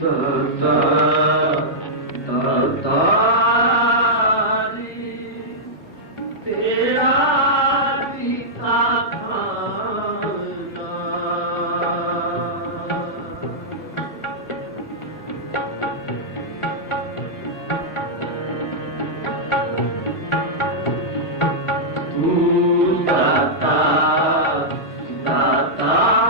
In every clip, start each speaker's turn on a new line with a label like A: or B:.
A: Ooh, da, da, da, da.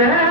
A: there.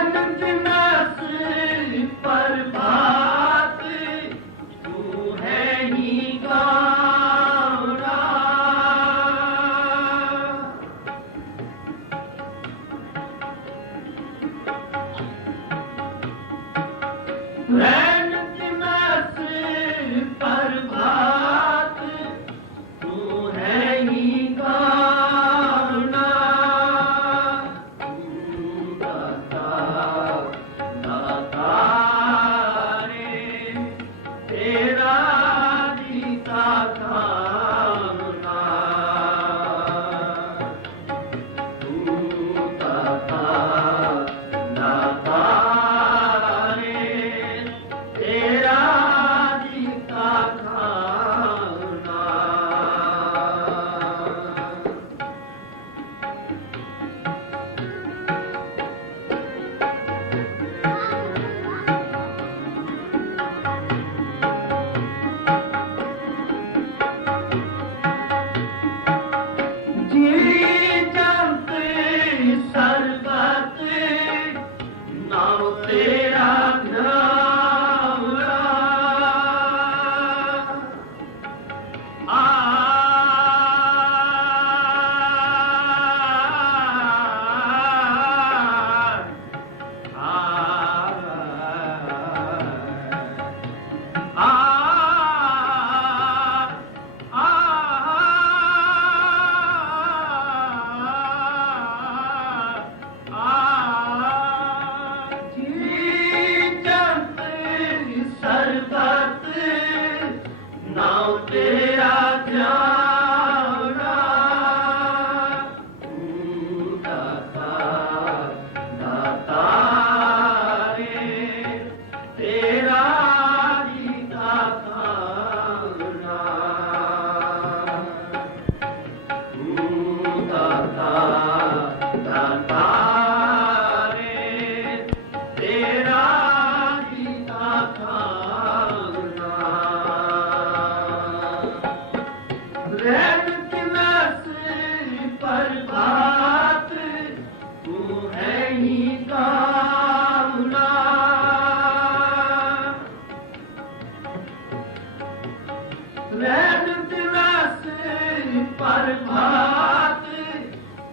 A: पर भात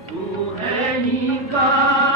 A: तू है ही का